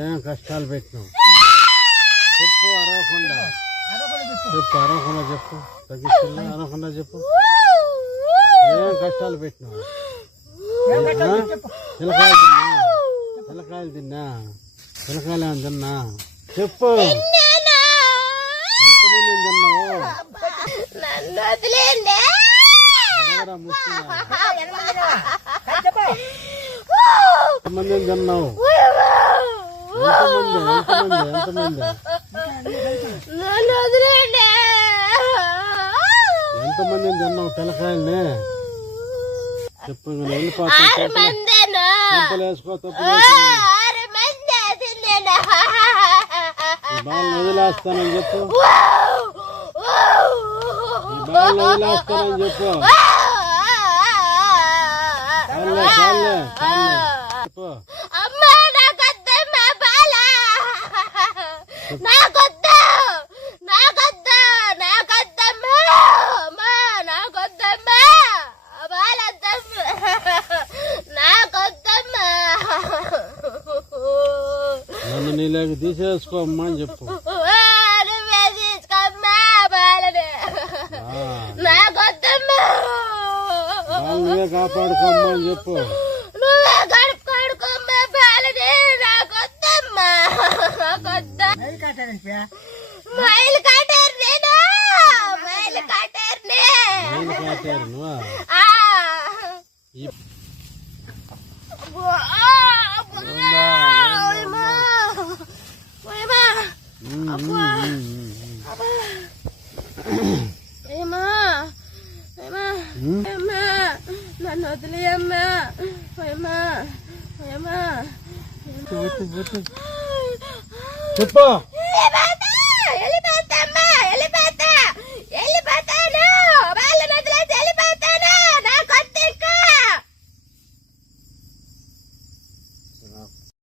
ఏం కష్టాలు పెట్టినావు చెప్పు, అరవకుండా చెప్పు, అరవకుండా చెప్పు, తగ్గిస్తున్నా అరవకుండా చెప్పు. ఏం కష్టాలు పెట్టినావు? పిల్లకాయలు తిన్నా, పిల్లకాయలు తిన్నా, పిల్లకాయలు ఏమైనా తిన్నా చెప్పు. ఎంతమంది తిన్నావు? ఎంతమంది తిన్నావు? ఎంతమంది తిన్నావు పిల్లకాయల్ని చెప్పు. వెళ్ళిపోతాను వేసుకో, బాగా వదిలేస్తానని చెప్పు, బాగా వదిలేస్తానని చెప్పు. చెప్పు నన్ను నీలోకి తీసేసుకోమ్మా అని చెప్పు. నువ్వే కాపాడుకోమ్మా అని చెప్పు. నన్ను వదిలేయమ్మా. చెప్పు.